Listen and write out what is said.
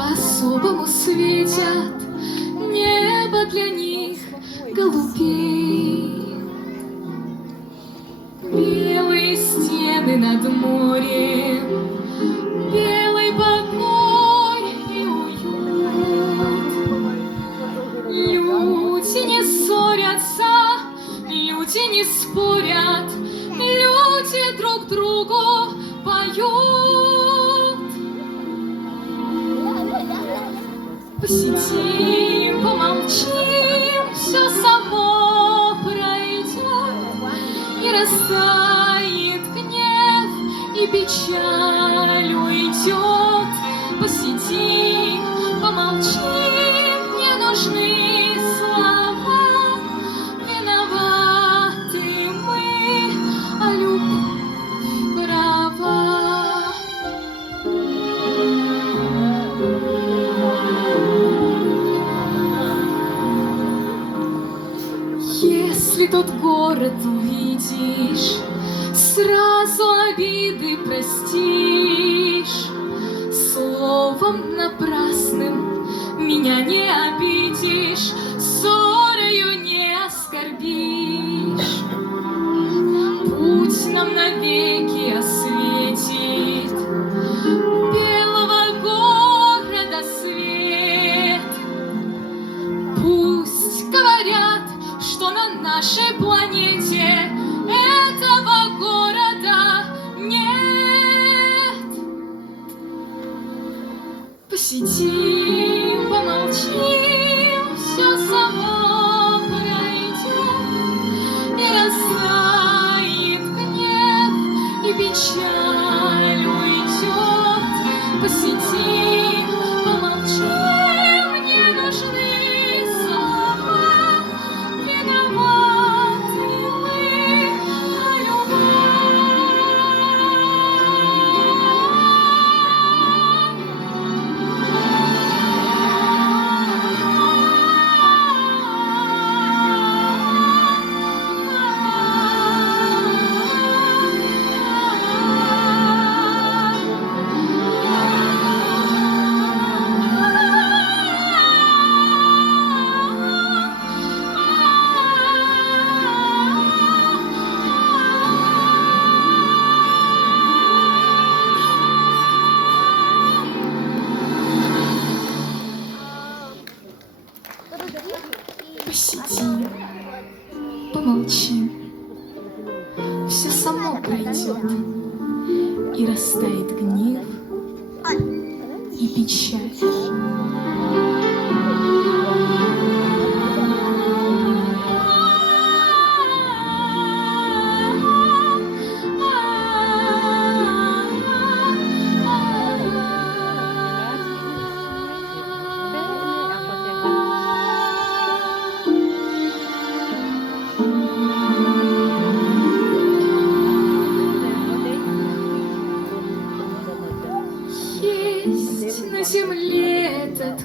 по-особому светят, небо для них голубей. Белые стены над морем, белый покой и уют. Люди не ссорятся, люди не спорят, люди друг другу поют. Посидим, помолчим, все само пройдет, и растает гнев, и печаль уйдет. Посидим, помолчим, не нужны слова. Виноваты мы, а любовь права. Если тот город увидишь, сразу обиды простишь. Словом напрасным меня не обидишь, ссорою не оскорбишь. Путь нам навеки осветит белого города свет. Пусть говорят, что на нашей планете этого города нет. Посидим, помолчим, все само пройдет, и растает гнев, и печаль уйдет. Посидим, помолчим, не нужны слова. Виноваты мы, а посидим, помолчим, все само пройдет, и растает гнев, и печаль. Есть на земле этот